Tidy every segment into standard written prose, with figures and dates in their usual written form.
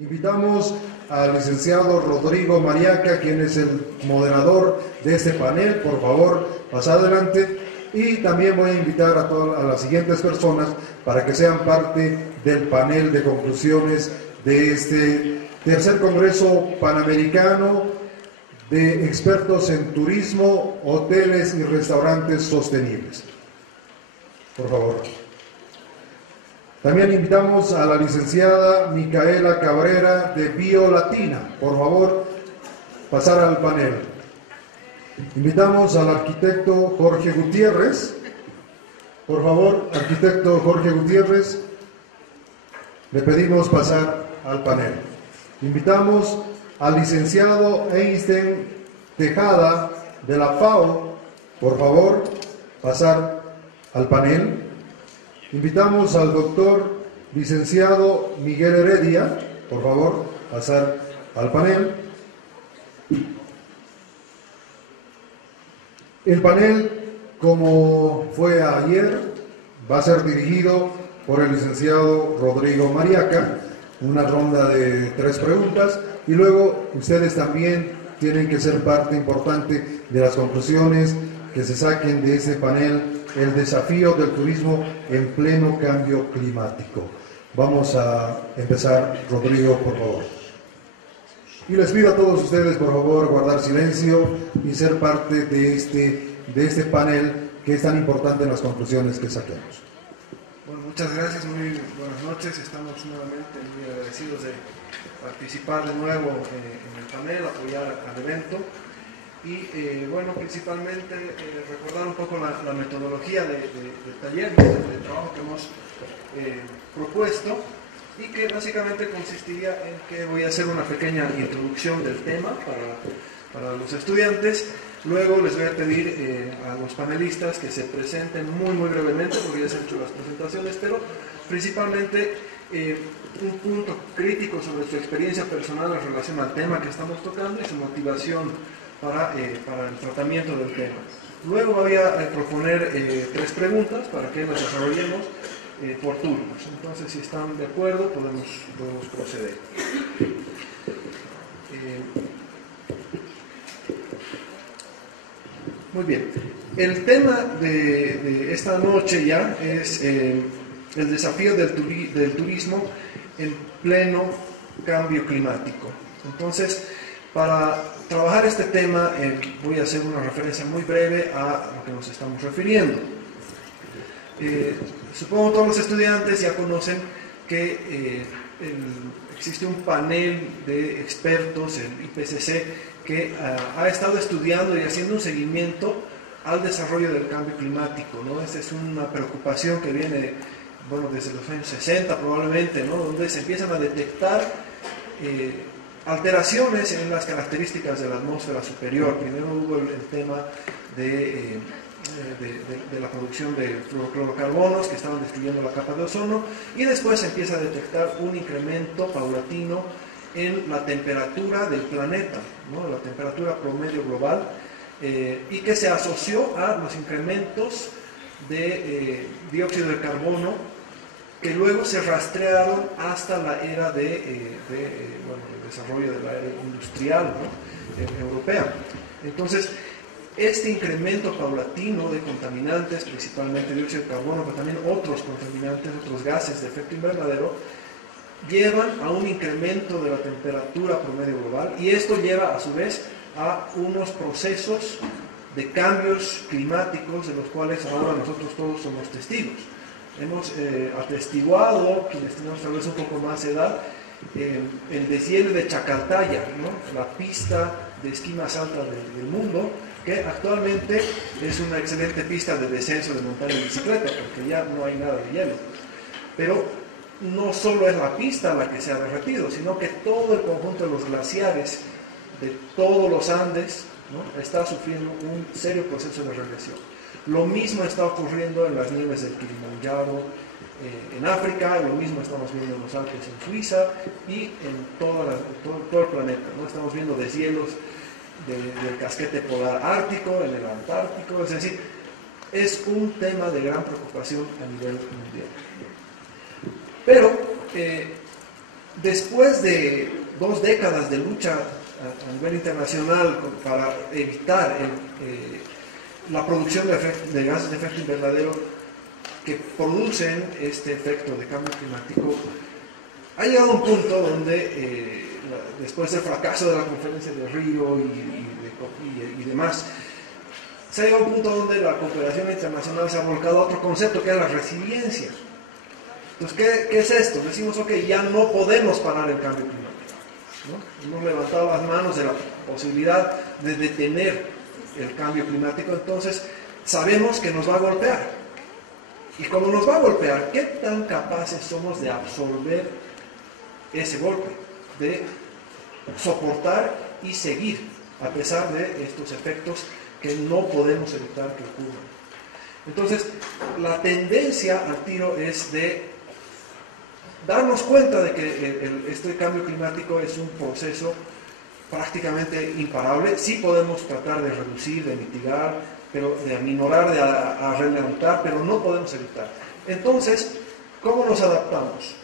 Invitamos al licenciado Rodrigo Mariaca, quien es el moderador de este panel. Por favor, pasa adelante. Y también voy a invitar a las siguientes personas para que sean parte del panel de conclusiones de este tercer Congreso Panamericano de Expertos en Turismo, Hoteles y Restaurantes Sostenibles. Por favor. También invitamos a la licenciada Micaela Cabrera de Biolatina. Por favor, pasar al panel. Invitamos al arquitecto Jorge Gutiérrez. Por favor, arquitecto Jorge Gutiérrez, le pedimos pasar al panel. Invitamos al licenciado Einstein Tejada de la FAO. Por favor, pasar al panel. Invitamos al doctor licenciado Miguel Heredia, por favor, pasar al panel. El panel, como fue ayer, va a ser dirigido por el licenciado Rodrigo Mariaca, una ronda de 3 preguntas, y luego ustedes también tienen que ser parte importante de las conclusiones que se saquen de ese panel. El desafío del turismo en pleno cambio climático. Vamos a empezar, Rodrigo, por favor. Y les pido a todos ustedes, por favor, guardar silencio y ser parte de este panel que es tan importante en las conclusiones que saquemos. Bueno, muchas gracias, muy buenas noches. Estamos nuevamente muy agradecidos de participar de nuevo en el panel, apoyar al evento. Y bueno, principalmente recordar un poco la metodología del taller, del trabajo que hemos propuesto, y que básicamente consistiría en que voy a hacer una pequeña introducción del tema para los estudiantes. Luego les voy a pedir a los panelistas que se presenten muy brevemente, porque ya se han hecho las presentaciones, pero principalmente un punto crítico sobre su experiencia personal en relación al tema que estamos tocando y su motivación para el tratamiento del tema. Luego voy a proponer 3 preguntas para que las desarrollemos por turnos. Entonces, si están de acuerdo, podemos proceder. Muy bien. El tema de esta noche ya es el desafío del turismo en pleno cambio climático. Entonces, para trabajar este tema voy a hacer una referencia muy breve a lo que nos estamos refiriendo. Supongo que todos los estudiantes ya conocen que existe un panel de expertos, el IPCC, que ha estado estudiando y haciendo un seguimiento al desarrollo del cambio climático, ¿no? Esta es una preocupación que viene, bueno, desde los años 60 probablemente, ¿no? Donde se empiezan a detectar alteraciones en las características de la atmósfera superior. Primero hubo el tema de la producción de fluorocarbonios que estaban destruyendo la capa de ozono, y después se empieza a detectar un incremento paulatino en la temperatura del planeta, ¿no? La temperatura promedio global, y que se asoció a los incrementos de dióxido de carbono que luego se rastrearon hasta la era de desarrollo de la era industrial, ¿no? Europea. Entonces, este incremento paulatino de contaminantes, principalmente dióxido de carbono, pero también otros contaminantes, otros gases de efecto invernadero, llevan a un incremento de la temperatura promedio global, y esto lleva a su vez a unos procesos de cambios climáticos de los cuales ahora nosotros todos somos testigos. Hemos atestiguado, quienes tenemos tal vez un poco más de edad, el deshielo de Chacaltaya, ¿no? La pista de esquí más alta del mundo, que actualmente es una excelente pista de descenso de montaña y bicicleta, porque ya no hay nada de hielo. Pero no solo es la pista la que se ha derretido, sino que todo el conjunto de los glaciares de todos los Andes, ¿no? Está sufriendo un serio proceso de regresión. Lo mismo está ocurriendo en las nieves del Kilimanjaro en África, lo mismo estamos viendo en los Alpes en Suiza y en todo el planeta, ¿no? Estamos viendo deshielos del casquete polar ártico, en el Antártico, es decir, es un tema de gran preocupación a nivel mundial. Pero después de 2 décadas de lucha a nivel internacional para evitar la producción de gases de efecto invernadero que producen este efecto de cambio climático, ha llegado a un punto donde, después del fracaso de la conferencia de Río y demás, se ha llegado a un punto donde la cooperación internacional se ha volcado a otro concepto que es la resiliencia. Entonces, ¿qué es esto? Decimos, ok, ya no podemos parar el cambio climático, ¿no? Hemos levantado las manos de la posibilidad de detener el cambio climático, entonces sabemos que nos va a golpear. Y como nos va a golpear, ¿qué tan capaces somos de absorber ese golpe? De soportar y seguir, a pesar de estos efectos que no podemos evitar que ocurran. Entonces, la tendencia al tiro es de darnos cuenta de que este cambio climático es un proceso prácticamente imparable. Sí podemos tratar de reducir, de mitigar, pero de aminorar, de arreglamentar, pero no podemos evitar. Entonces, ¿cómo nos adaptamos?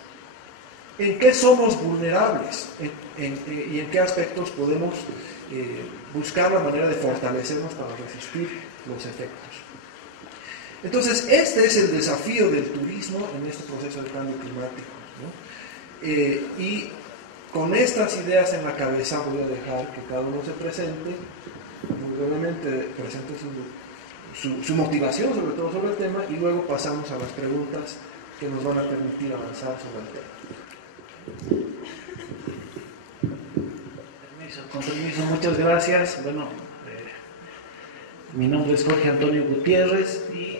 ¿En qué somos vulnerables? ¿Y en qué aspectos podemos buscar la manera de fortalecernos para resistir los efectos? Entonces, este es el desafío del turismo en este proceso de cambio climático, ¿no? Y con estas ideas en la cabeza voy a dejar que cada uno se presente, muy brevemente presente su motivación, sobre todo sobre el tema, y luego pasamos a las preguntas que nos van a permitir avanzar sobre el tema. Con permiso, muchas gracias. Bueno, mi nombre es Jorge Antonio Gutiérrez y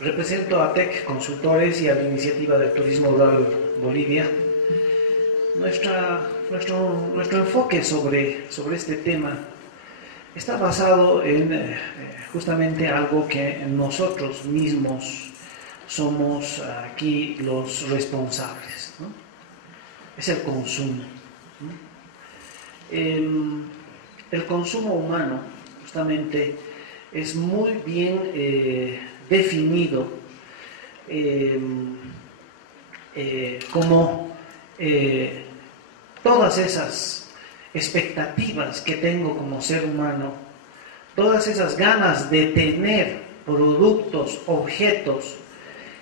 represento a TEC Consultores y a la Iniciativa del Turismo Rural Bolivia. Nuestro enfoque sobre este tema está basado en justamente algo que nosotros mismos somos aquí los responsables, ¿no? Es el consumo, ¿no? El consumo humano justamente es muy bien definido como todas esas expectativas que tengo como ser humano, todas esas ganas de tener productos, objetos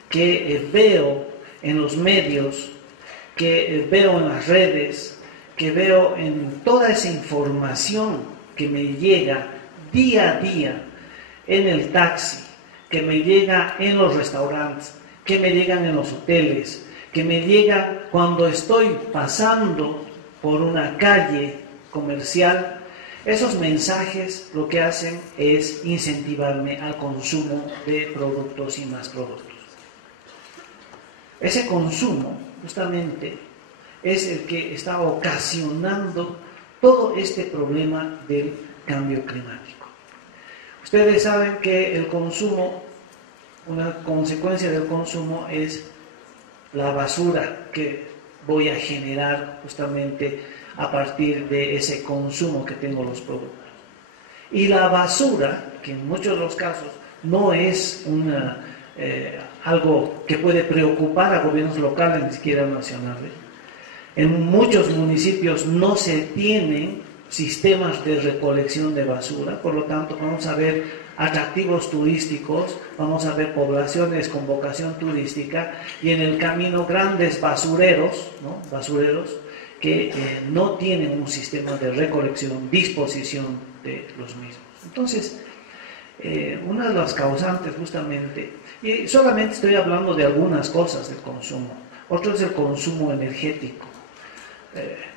que veo en los medios, que veo en las redes, que veo en toda esa información que me llega día a día en el taxi, que me llega en los restaurantes, que me llegan en los hoteles, que me llegan cuando estoy pasando por una calle comercial. Esos mensajes lo que hacen es incentivarme al consumo de productos y más productos. Ese consumo justamente es el que está ocasionando todo este problema del cambio climático. Ustedes saben que el consumo, una consecuencia del consumo es la basura que voy a generar justamente a partir de ese consumo que tengo los productos. Y la basura, que en muchos de los casos no es algo que puede preocupar a gobiernos locales, ni siquiera nacionales. En muchos municipios no se tienen sistemas de recolección de basura, por lo tanto vamos a ver atractivos turísticos, vamos a ver poblaciones con vocación turística y en el camino grandes basureros, ¿no? Basureros que no tienen un sistema de recolección, disposición de los mismos. Entonces, una de las causantes justamente, y solamente estoy hablando de algunas cosas del consumo, otro es el consumo energético,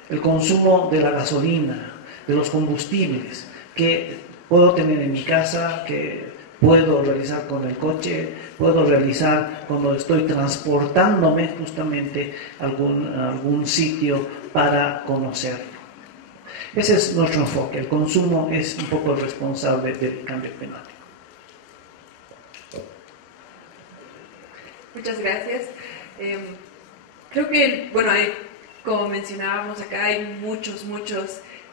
el consumo de la gasolina, de los combustibles que puedo tener en mi casa, que puedo realizar con el coche, puedo realizar cuando estoy transportándome justamente a algún sitio para conocerlo. Ese es nuestro enfoque. El consumo es un poco el responsable del cambio climático. Muchas gracias. Creo que, bueno, como mencionábamos acá, hay muchos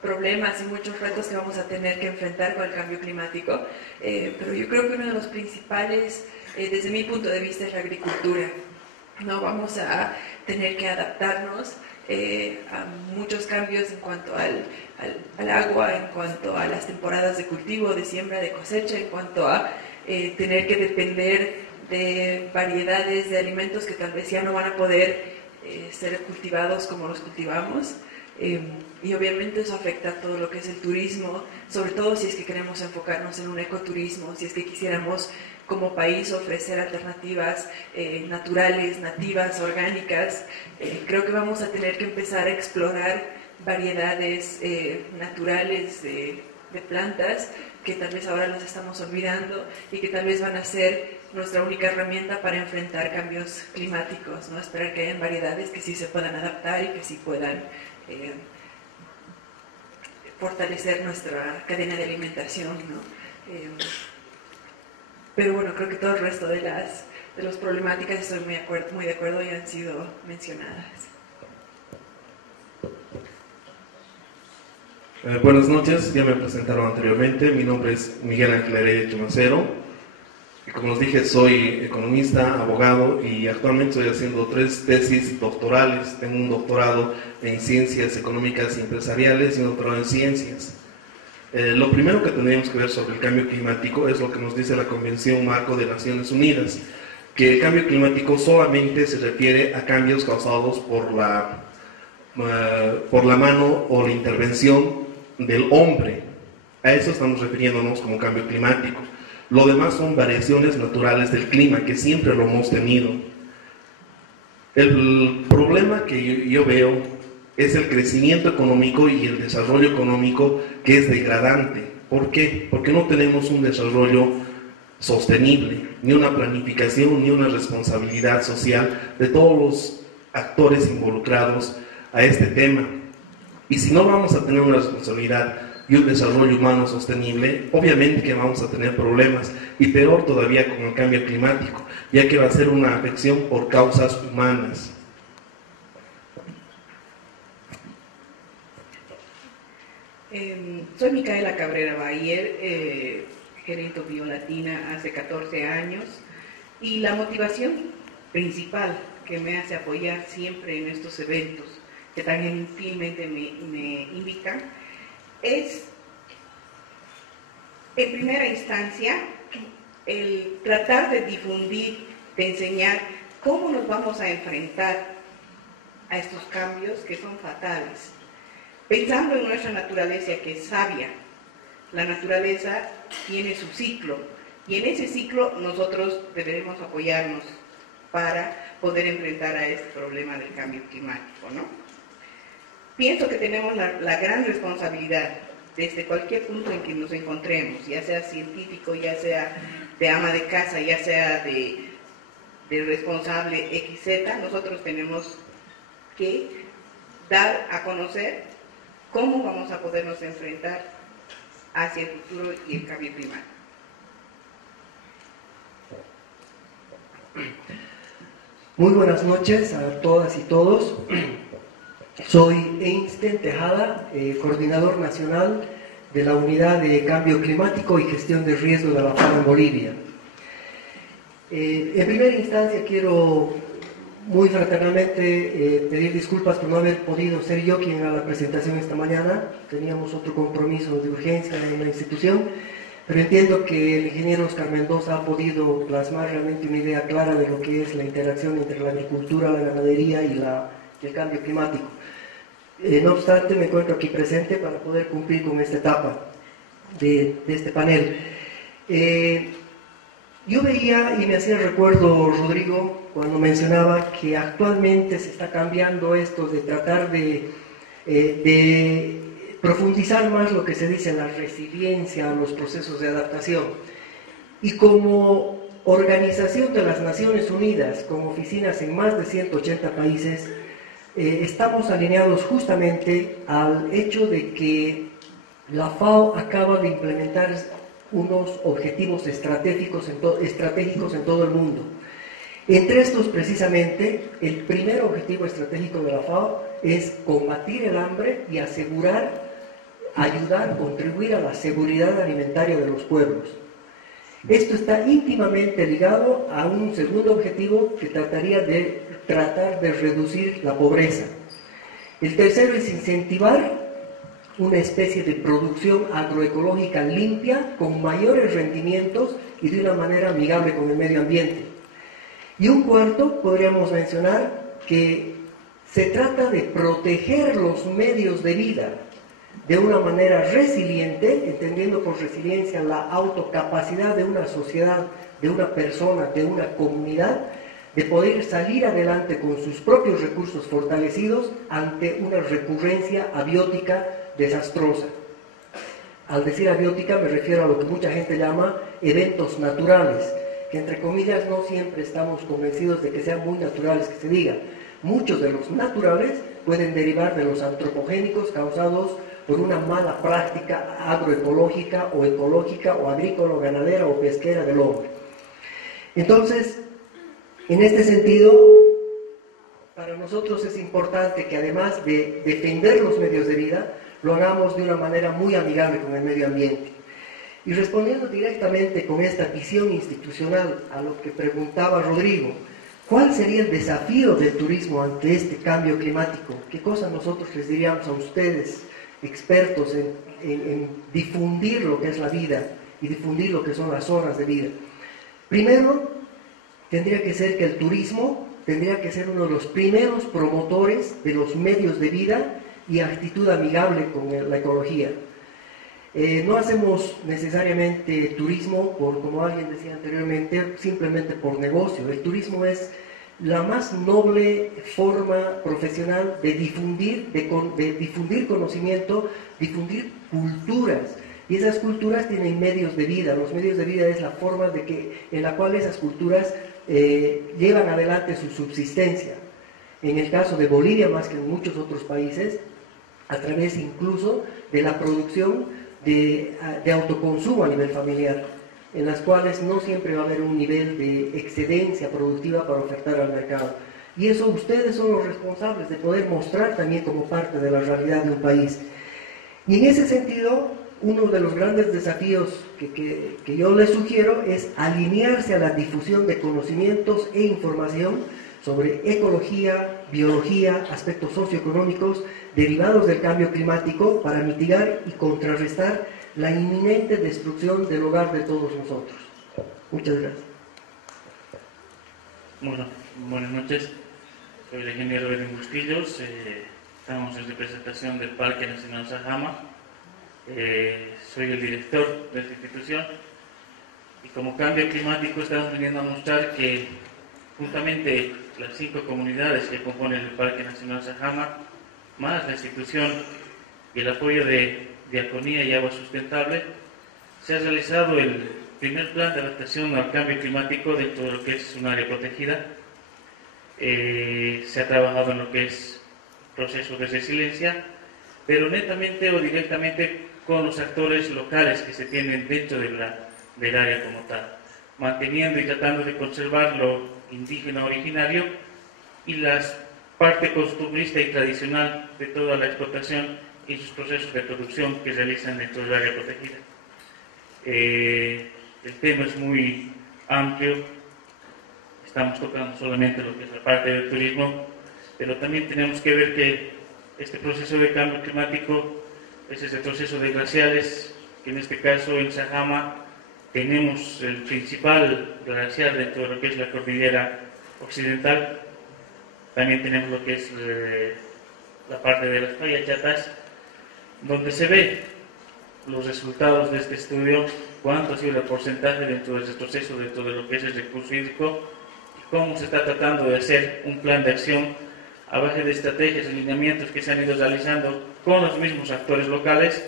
problemas y muchos retos que vamos a tener que enfrentar con el cambio climático, pero yo creo que uno de los principales, desde mi punto de vista, es la agricultura. ¿no? Vamos a tener que adaptarnos a muchos cambios en cuanto al agua, en cuanto a las temporadas de cultivo, de siembra, de cosecha, en cuanto a tener que depender de variedades de alimentos que tal vez ya no van a poder ser cultivados como los cultivamos. Y obviamente eso afecta a todo lo que es el turismo, sobre todo si es que queremos enfocarnos en un ecoturismo, si es que quisiéramos como país ofrecer alternativas naturales, nativas, orgánicas. Creo que vamos a tener que empezar a explorar variedades naturales de plantas que tal vez ahora nos estamos olvidando y que tal vez van a ser nuestra única herramienta para enfrentar cambios climáticos, ¿no? Esperar que hayan variedades que sí se puedan adaptar y que sí puedan fortalecer nuestra cadena de alimentación, ¿no? Pero bueno, creo que todo el resto de las problemáticas estoy muy de acuerdo y han sido mencionadas. Buenas noches, ya me presentaron anteriormente, mi nombre es Miguel Ángel Heredia Chumacero, y como les dije soy economista, abogado y actualmente estoy haciendo 3 tesis doctorales. Tengo un doctorado en ciencias económicas y empresariales y un doctorado en ciencias. Lo primero que tendríamos que ver sobre el cambio climático es lo que nos dice la Convención Marco de Naciones Unidas, que el cambio climático solamente se refiere a cambios causados por la mano o la intervención del hombre. A eso estamos refiriéndonos como cambio climático. Lo demás son variaciones naturales del clima, que siempre lo hemos tenido. El problema que yo veo es el crecimiento económico y el desarrollo económico, que es degradante. ¿Por qué? Porque no tenemos un desarrollo sostenible, ni una planificación, ni una responsabilidad social de todos los actores involucrados a este tema. Y si no vamos a tener una responsabilidad y un desarrollo humano sostenible, obviamente que vamos a tener problemas, y peor todavía con el cambio climático, ya que va a ser una afección por causas humanas. Soy Micaela Cabrera Bayer, gerento Biolatina hace 14 años, y la motivación principal que me hace apoyar siempre en estos eventos que tan gentilmente me invitan es, en primera instancia, el tratar de difundir, de enseñar cómo nos vamos a enfrentar a estos cambios que son fatales, pensando en nuestra naturaleza, que es sabia. La naturaleza tiene su ciclo y en ese ciclo nosotros deberemos apoyarnos para poder enfrentar a este problema del cambio climático, ¿no? Pienso que tenemos la gran responsabilidad desde cualquier punto en que nos encontremos, ya sea científico, ya sea de ama de casa, ya sea de responsable XZ, nosotros tenemos que dar a conocer cómo vamos a podernos enfrentar hacia el futuro y el cambio climático. Muy buenas noches a todas y todos. Soy Einstein Tejada, coordinador nacional de la Unidad de Cambio Climático y Gestión de Riesgo de la FAO en Bolivia. En primera instancia quiero muy fraternalmente pedir disculpas por no haber podido ser yo quien haga la presentación esta mañana. Teníamos otro compromiso de urgencia en la institución, pero entiendo que el ingeniero Oscar Mendoza ha podido plasmar realmente una idea clara de lo que es la interacción entre la agricultura, la ganadería y el cambio climático. No obstante, me encuentro aquí presente para poder cumplir con esta etapa de este panel. Yo veía y me hacía recuerdo, Rodrigo, cuando mencionaba que actualmente se está cambiando esto de tratar de profundizar más lo que se dice en la resiliencia, los procesos de adaptación. Y como Organización de las Naciones Unidas, con oficinas en más de 180 países, estamos alineados justamente al hecho de que la FAO acaba de implementar unos objetivos estratégicos en todo el mundo. Entre estos, precisamente, el primer objetivo estratégico de la FAO es combatir el hambre y asegurar, ayudar, contribuir a la seguridad alimentaria de los pueblos. Esto está íntimamente ligado a un segundo objetivo que trataría de tratar de reducir la pobreza. El tercero es incentivar una especie de producción agroecológica limpia, con mayores rendimientos y de una manera amigable con el medio ambiente. Y un cuarto, podríamos mencionar que se trata de proteger los medios de vida de una manera resiliente, entendiendo por resiliencia la autocapacidad de una sociedad, de una persona, de una comunidad, de poder salir adelante con sus propios recursos fortalecidos ante una recurrencia abiótica desastrosa. Al decir abiótica me refiero a lo que mucha gente llama eventos naturales, que entre comillas no siempre estamos convencidos de que sean muy naturales que se diga. Muchos de los naturales pueden derivar de los antropogénicos causados por una mala práctica agroecológica o ecológica o agrícola, ganadera o pesquera del hombre. Entonces, en este sentido, para nosotros es importante que además de defender los medios de vida, lo hagamos de una manera muy amigable con el medio ambiente. Y respondiendo directamente con esta visión institucional a lo que preguntaba Rodrigo, ¿cuál sería el desafío del turismo ante este cambio climático? ¿Qué cosas nosotros les diríamos a ustedes, expertos en difundir lo que es la vida y difundir lo que son las zonas de vida? Primero, tendría que ser que el turismo tendría que ser uno de los primeros promotores de los medios de vida y actitud amigable con la ecología. No hacemos necesariamente turismo, como alguien decía anteriormente, simplemente por negocio. El turismo es la más noble forma profesional de difundir conocimiento, difundir culturas. Y esas culturas tienen medios de vida. Los medios de vida es la forma en la cual esas culturas llevan adelante su subsistencia. En el caso de Bolivia, más que en muchos otros países, a través incluso de la producción de autoconsumo a nivel familiar, en las cuales no siempre va a haber un nivel de excedencia productiva para ofertar al mercado. Y eso ustedes son los responsables de poder mostrar también como parte de la realidad de un país. Y en ese sentido, uno de los grandes desafíos que yo les sugiero es alinearse a la difusión de conocimientos e información sobre ecología, biología, aspectos socioeconómicos derivados del cambio climático para mitigar y contrarrestar la inminente destrucción del hogar de todos nosotros. Muchas gracias. Bueno, buenas noches. Soy el ingeniero Edwin Bustillos. Estamos en representación del Parque Nacional Sajama. Soy el director de esta institución. Y como cambio climático estamos viniendo a mostrar que justamente las 5 comunidades que componen el Parque Nacional Sajama, más la institución y el apoyo de Diaconía y Agua Sustentable, se ha realizado el primer plan de adaptación al cambio climático dentro de lo que es un área protegida. Se ha trabajado en lo que es procesos de resiliencia, pero netamente o directamente con los actores locales que se tienen dentro del área como tal, manteniendo y tratando de conservar lo indígena originario y la parte costumbrista y tradicional de toda la explotación y sus procesos de producción que realizan dentro del área protegida. El tema es muy amplio, estamos tocando solamente lo que es la parte del turismo, pero también tenemos que ver que este proceso de cambio climático es ese proceso de glaciares, que en este caso en Sajama tenemos el principal glaciar dentro de lo que es la cordillera occidental. También tenemos lo que es la parte de las fallas chatas, donde se ve los resultados de este estudio, cuánto ha sido el porcentaje dentro de ese proceso, dentro de lo que es el recurso hídrico, y cómo se está tratando de hacer un plan de acción a base de estrategias y lineamientos que se han ido realizando con los mismos actores locales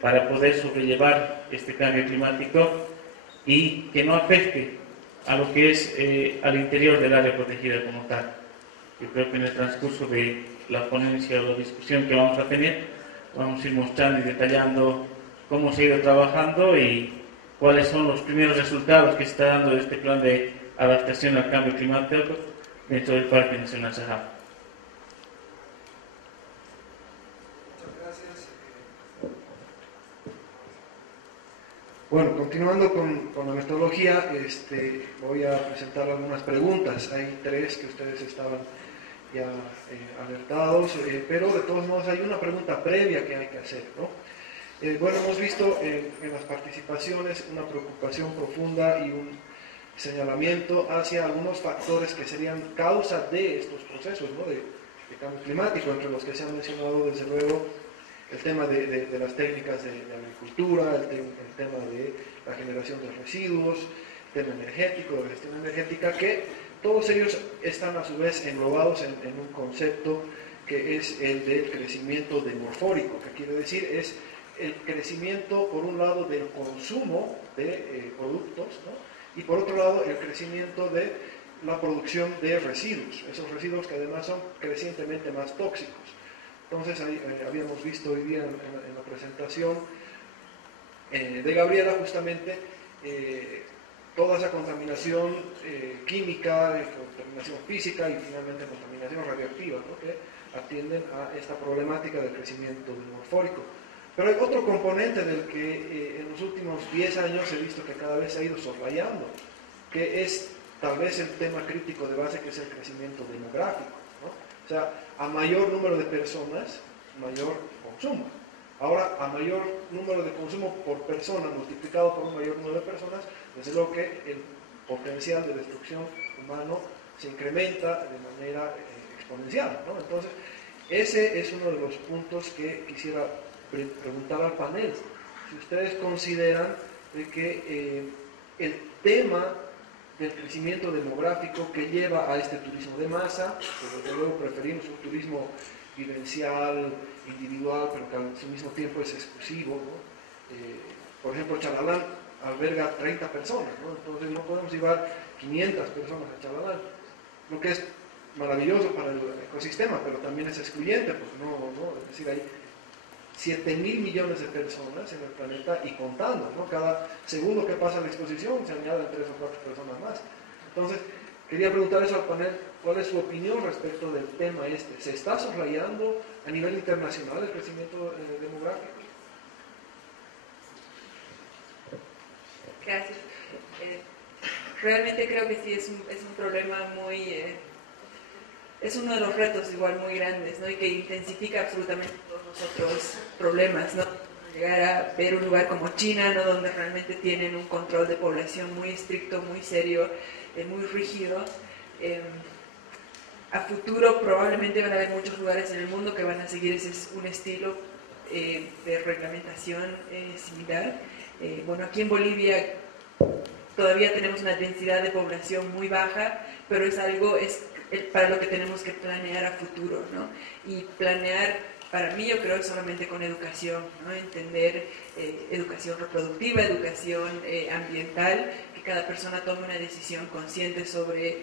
para poder sobrellevar este cambio climático y que no afecte a lo que es al interior del área protegida como tal. Yo creo que en el transcurso de la ponencia o la discusión que vamos a tener, vamos a ir mostrando y detallando cómo se ha ido trabajando y cuáles son los primeros resultados que se está dando de este plan de adaptación al cambio climático dentro del Parque Nacional Sajama. Bueno, continuando con la metodología, voy a presentar algunas preguntas. Hay 3 que ustedes estaban ya alertados, pero de todos modos hay una pregunta previa que hay que hacer, ¿no? Bueno, hemos visto en las participaciones una preocupación profunda y un señalamiento hacia algunos factores que serían causa de estos procesos, ¿no? de cambio climático, entre los que se han mencionado desde luego el tema de las técnicas de agricultura, el tema de la generación de residuos, el tema energético, de la gestión energética, que todos ellos están a su vez englobados en un concepto que es el del crecimiento demorfórico, que quiere decir es el crecimiento por un lado del consumo de productos, ¿no? Y por otro lado el crecimiento de la producción de residuos, esos residuos que además son crecientemente más tóxicos. Entonces habíamos visto hoy día en la presentación de Gabriela justamente toda esa contaminación química, contaminación física y finalmente contaminación radioactiva, ¿no? Que atienden a esta problemática del crecimiento demorfórico. Pero hay otro componente del que en los últimos 10 años he visto que cada vez se ha ido soslayando, que es tal vez el tema crítico de base, que es el crecimiento demográfico, ¿no? O sea, a mayor número de personas, mayor consumo. Ahora, a mayor número de consumo por persona multiplicado por un mayor número de personas, desde luego que el potencial de destrucción humano se incrementa de manera exponencial, ¿no? Entonces, ese es uno de los puntos que quisiera preguntar al panel. Si ustedes consideran de que el tema del crecimiento demográfico que lleva a este turismo de masa, que desde luego preferimos un turismo vivencial, individual, pero que al mismo tiempo es exclusivo, ¿no? Por ejemplo, Chalalán alberga 30 personas, ¿no? Entonces no podemos llevar 500 personas a Chalalán, lo que es maravilloso para el ecosistema, pero también es excluyente, porque es decir, hay 7.000 millones de personas en el planeta y contando, ¿no? Cada segundo que pasa la exposición se añaden 3 o 4 personas más. Entonces, quería preguntar eso al panel, ¿cuál es su opinión respecto del tema este? ¿Se está soslayando a nivel internacional el crecimiento demográfico? Gracias. Realmente creo que sí es un problema muy... es uno de los retos igual muy grandes, ¿no? Y que intensifica absolutamente todos los otros problemas, ¿no? Llegar a ver un lugar como China, ¿no? Donde realmente tienen un control de población muy estricto, muy serio, muy rígido. A futuro probablemente van a haber muchos lugares en el mundo que van a seguir un estilo de reglamentación similar. Bueno, aquí en Bolivia todavía tenemos una densidad de población muy baja, pero es para lo que tenemos que planear a futuro, ¿no? Y planear, para mí yo creo, solamente con educación, ¿no? Entender educación reproductiva, educación ambiental, que cada persona tome una decisión consciente sobre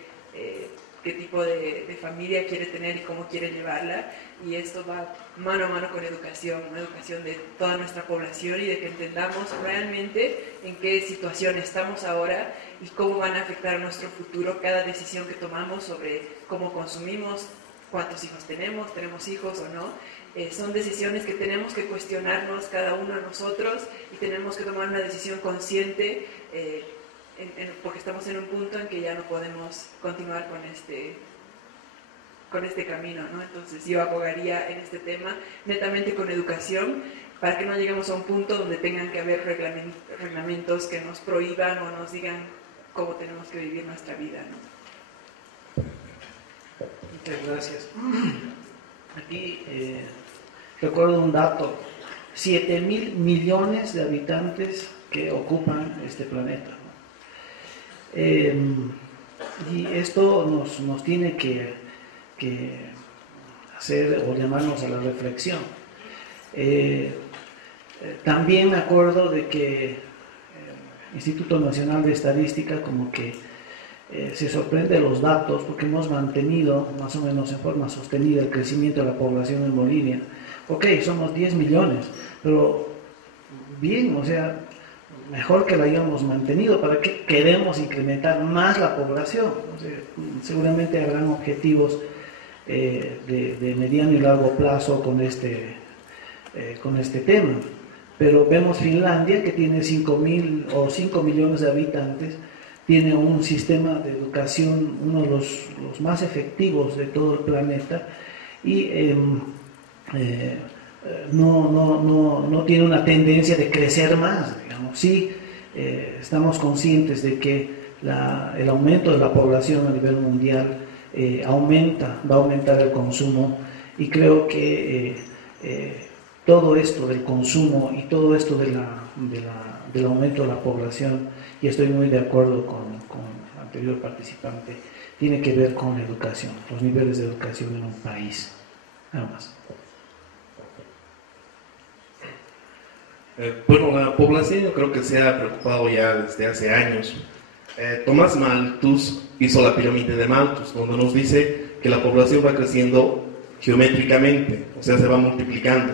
qué tipo de familia quiere tener y cómo quiere llevarla, y esto va mano a mano con educación, ¿no? Educación de toda nuestra población y de que entendamos realmente en qué situación estamos ahora y cómo van a afectar a nuestro futuro cada decisión que tomamos sobre cómo consumimos, cuántos hijos tenemos hijos o no. Son decisiones que tenemos que cuestionarnos cada uno de nosotros y tenemos que tomar una decisión consciente porque estamos en un punto en que ya no podemos continuar con este camino, ¿no? Entonces yo abogaría en este tema netamente con educación para que no lleguemos a un punto donde tengan que haber reglamentos que nos prohíban o nos digan cómo tenemos que vivir nuestra vida, ¿no? Muchas gracias. Aquí recuerdo un dato: 7.000 millones de habitantes que ocupan este planeta, ¿no? Y esto nos tiene que hacer o llamarnos a la reflexión. También me acuerdo de que el Instituto Nacional de Estadística como que se sorprende de los datos, porque hemos mantenido más o menos en forma sostenida el crecimiento de la población en Bolivia. Ok, somos 10 millones, pero bien, o sea, mejor que la hayamos mantenido. ¿Para qué queremos incrementar más la población? O sea, seguramente habrán objetivos de mediano y largo plazo con este tema, pero vemos Finlandia, que tiene 5.000 o 5 millones de habitantes, tiene un sistema de educación, uno de los más efectivos de todo el planeta, y no tiene una tendencia de crecer más, digamos. Sí, estamos conscientes de que el aumento de la población a nivel mundial va a aumentar el consumo, y creo que todo esto del consumo y todo esto del aumento de la población, y estoy muy de acuerdo con el anterior participante, tiene que ver con la educación, los niveles de educación en un país, nada más. Bueno, la población yo creo que se ha preocupado ya desde hace años. Tomás Malthus hizo la pirámide de Malthus, donde nos dice que la población va creciendo geométricamente, o sea, se va multiplicando.